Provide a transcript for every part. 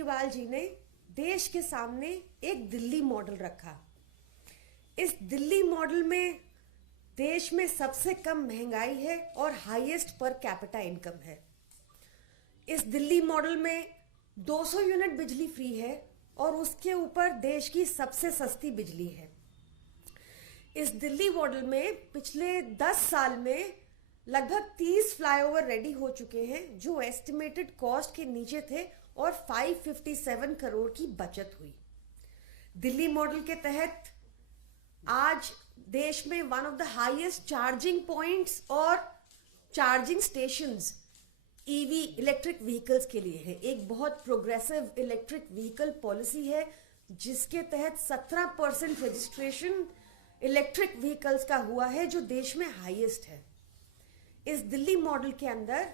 केजरीवाल जी ने देश के सामने एक दिल्ली मॉडल रखा। इस दिल्ली मॉडल में देश में सबसे कम महंगाई है और हाईएस्ट पर कैपिटा इनकम है। इस दिल्ली मॉडल में 200 यूनिट बिजली फ्री है और उसके ऊपर देश की सबसे सस्ती बिजली है। इस दिल्ली मॉडल में पिछले 10 साल में लगभग 30 फ्लाईओवर रेडी हो चुके हैं जो एस्टिमेटेड कॉस्ट के नीचे थे और 557 करोड़ की बचत हुई। दिल्ली मॉडल के तहत आज देश में one of the highest charging points और charging stations EV electric vehicles के लिए है। एक बहुत प्रोग्रेसिव इलेक्ट्रिक व्हीकल पॉलिसी है जिसके तहत 17% रजिस्ट्रेशन इलेक्ट्रिक व्हीकल्स का हुआ है जो देश में हाईएस्ट है। इस दिल्ली मॉडल के अंदर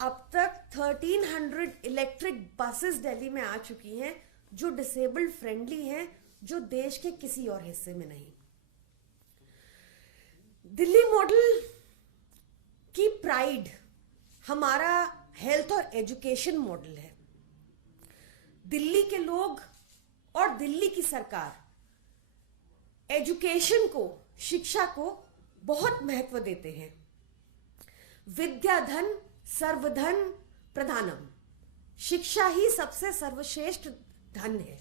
अब तक 1300 इलेक्ट्रिक बसेस दिल्ली में आ चुकी हैं जो डिसेबल्ड फ्रेंडली हैं, जो देश के किसी और हिस्से में नहीं। दिल्ली मॉडल की प्राइड हमारा हेल्थ और एजुकेशन मॉडल है। दिल्ली के लोग और दिल्ली की सरकार एजुकेशन को, शिक्षा को बहुत महत्व देते हैं। विद्याधन सर्वधन प्रधानम, शिक्षा ही सबसे सर्वश्रेष्ठ धन है।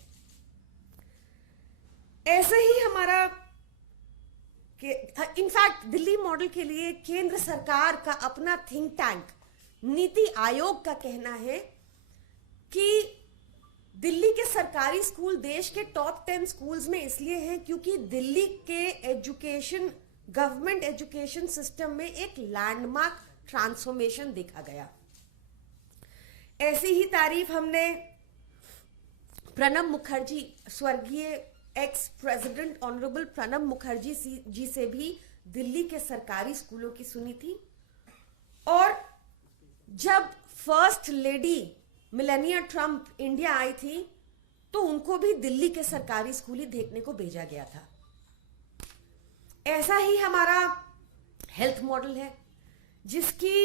ऐसे ही हमारा इनफैक्ट दिल्ली मॉडल के लिए केंद्र सरकार का अपना थिंक टैंक नीति आयोग का कहना है कि दिल्ली के सरकारी स्कूल देश के टॉप 10 स्कूल्स में इसलिए हैं क्योंकि दिल्ली के एजुकेशन, गवर्नमेंट एजुकेशन सिस्टम में एक लैंडमार्क ट्रांसफॉर्मेशन देखा गया। ऐसी ही तारीफ हमने प्रणब मुखर्जी, स्वर्गीय ex president honourable Pranab Mukherjee ji से भी दिल्ली के सरकारी स्कूलों की सुनी थी। और जब first lady Melania Trump India I थी तो उनको भी दिल्ली के सरकारी स्कूल ही देखने को भेजा गया था। ऐसा ही हमारा हेल्थ मॉडल है जिसकी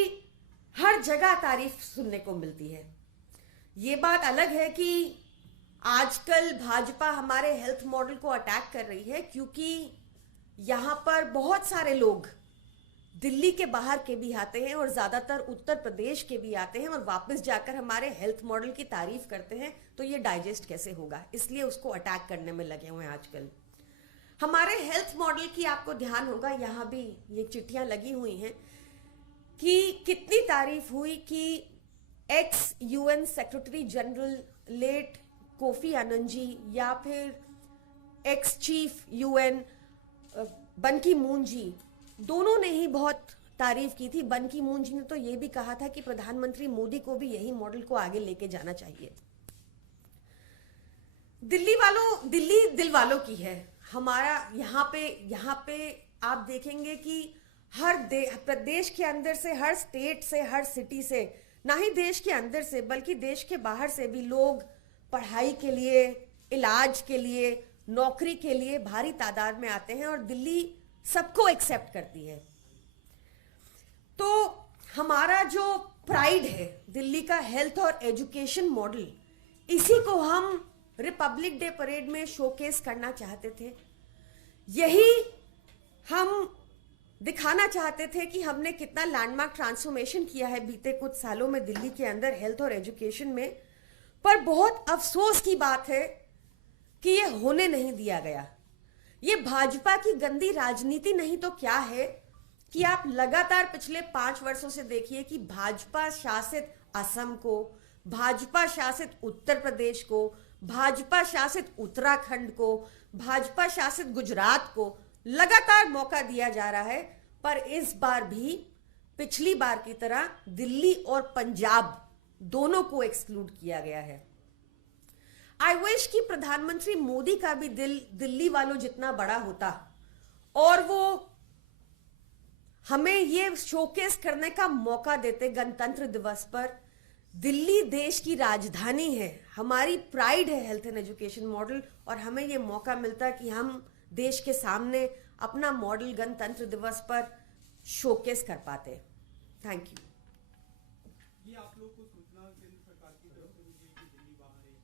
हर जगह तारीफ सुनने को मिलती है। ये बात अलग है कि आजकल भाजपा हमारे हेल्थ मॉडल को अटैक कर रही है क्योंकि यहां पर बहुत सारे लोग दिल्ली के बाहर के भी आते हैं और ज्यादातर उत्तर प्रदेश के भी आते हैं और वापस जाकर हमारे हेल्थ मॉडल की तारीफ करते हैं। तो ये डाइजेस्ट कैसे होगा, इसलिए उसको अटैक करने में लगे हुए हैं आजकल। हमारे हेल्थ मॉडल की आपको ध्यान होगा, यहां भी ये चिट्ठियां लगी हुई हैं कि कितनी तारीफ हुई कि ex UN secretary general late Kofi Annan ji या फिर एक्स चीफ यूएन बन की मून जी, दोनों ने ही बहुत तारीफ की थी। बन की मून जी ने तो ये भी कहा था कि प्रधानमंत्री मोदी को भी यही मॉडल को आगे लेके जाना चाहिए। दिल्ली दिल वालों की है। हमारा यहाँ पे आप देखेंगे कि हर प्रदेश के अंदर से, हर स्टेट से, हर सिटी से, ना ही देश के अंदर से बल्कि देश के बाहर से भी लोग पढ़ाई के लिए, इलाज के लिए, नौकरी के लिए भारी तादाद में आते हैं और दिल्ली सबको एक्सेप्ट करती है। तो हमारा जो प्राइड है दिल्ली का हेल्थ और एजुकेशन मॉडल, इसी को हम रिपब्लिक डे परेड में शोकेस करना चाहते थे। यही हम दिखाना चाहते थे कि हमने कितना लैंडमार्क ट्रांसफॉर्मेशन किया है बीते कुछ सालों में दिल्ली के अंदर हेल्थ और एजुकेशन में। पर बहुत अफसोस की बात है कि ये होने नहीं दिया गया। ये भाजपा की गंदी राजनीति नहीं तो क्या है कि आप लगातार पिछले 5 वर्षों से देखिए कि भाजपा शासित असम को, भाजपा शासित उत्तर प्रदेश को, भाजपा शासित उत्तराखंड को, भाजपा शासित गुजरात को लगातार मौका दिया जा रहा है। पर इस बार भी पिछली बार की तरह दिल्ली और पंजाब दोनों को एक्सक्लूड किया गया है। आई विश कि प्रधानमंत्री मोदी का भी दिल दिल्ली वालों जितना बड़ा होता और वो हमें ये शोकेस करने का मौका देते गणतंत्र दिवस पर। दिल्ली देश की राजधानी है, हमारी प्राइड है हेल्थ एंड एजुकेशन मॉडल, और हमें ये मौका मिलता कि हम देश के सामने अपना मॉडल गणतंत्र दिवस पर शोकेस कर पाते। Thank you. ये आप लोग को सूचना केंद्र सरकार की तरफ से मिली कि दिल्ली बाहर है,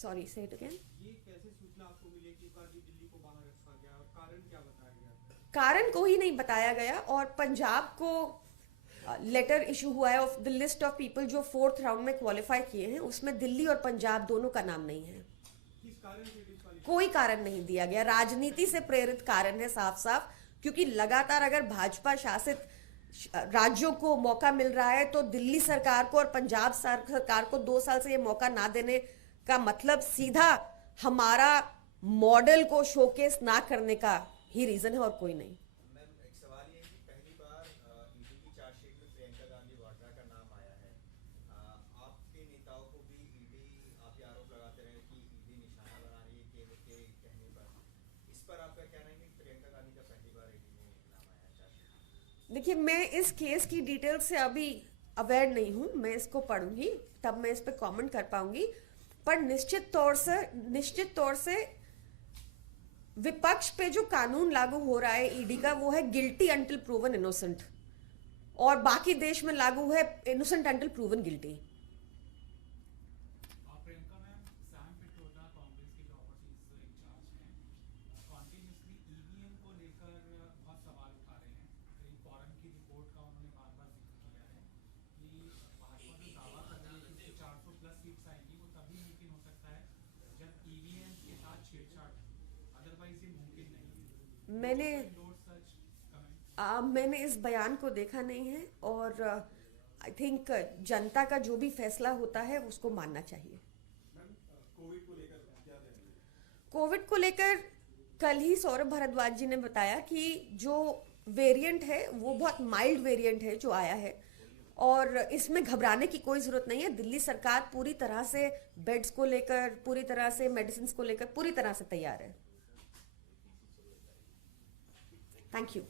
सॉरी, से इट अगेन। ये कैसे सूचना आपको मिली कि दिल्ली को बाहर रखा गया और कारण क्या बताया गया? कारण को ही नहीं बताया गया, और पंजाब को लेटर इशू हुआ है of the list of people जो 4th राउंड में क्वालिफाई किए हैं, उसमें दिल्ली और पंजाब दोनों का नाम नहीं है। किस कारण से डिस्क्वालीफाई? कोई कारण नहीं दिया गया, राजनीति से प्रेरित कारण है साफ साफ, क्योंकि लगातार अगर भाजपा शासित राज्यों को मौका मिल रहा है तो दिल्ली सरकार को और पंजाब सरकार को 2 साल से ये मौका ना देने का मतलब सीधा हमारा मॉडल को शोकेस ना करने का ही रीजन है, और कोई नहीं। मैम, एक सवाल ये है कि पहली बार ईडी की चार्जशीट में प्रियंका गांधी वाड्रा का नाम आया है। आपके नेताओं को भी ईडी, आप ये आरोप लगाते रहे कि ईडी निशाना बना रही है केंद्र के कहने पर, इस पर आपका कहना है कि प्रियंका गांधी का पहली बार ईडी में नाम आया है चार्जशीट? देखिए, मैं इस केस की डिटेल से अभी अवेयर नहीं हूं, मैं इसको पढ़ूंगी तब मैं इस पर कमेंट कर पाऊंगी, पर निश्चित तौर से विपक्ष पे जो कानून लागू हो रहा है ईडी का, वो है गिल्टी अंटिल प्रूवन इनोसेंट, और बाकी देश में लागू है innocent until proven guilty. Priyanka ma'am, Sam Pitroda Congress के जो ओवरसीज इंचार्ज हैं, कॉन्टिन्यूसली ईवीएम को लेकर बहुत सवाल उठा रहे हैं। एक फॉरेन की रिपोर्ट का उन्होंने बार बार जिक्र किया है कि भाजपा जो दावा कर रही है कि 400 प्लस सीट्स आएंगी, वो तभी मुमकिन हो सकता है जब ईवीएम के साथ छेड़छाड़, अदरवाइज ये मुमकिन नहीं है। मैंने सच कमेंट मैंने इस बयान को देखा नहीं है, और आई थिंक जनता का जो भी फैसला होता है उसको मानना चाहिए। कोविड को लेकर क्या कहेंगे? कोविड को लेकर कल ही सौरभ भारद्वाज जी ने बताया कि जो वेरिएंट है वो बहुत माइल्ड वेरिएंट है जो आया है, और इसमें घबराने की कोई जरूरत नहीं है। दिल्ली सरकार पूरी तरह से बेड्स को लेकर, पूरी तरह से मेडिसिन को लेकर पूरी तरह से तैयार है। Thank you.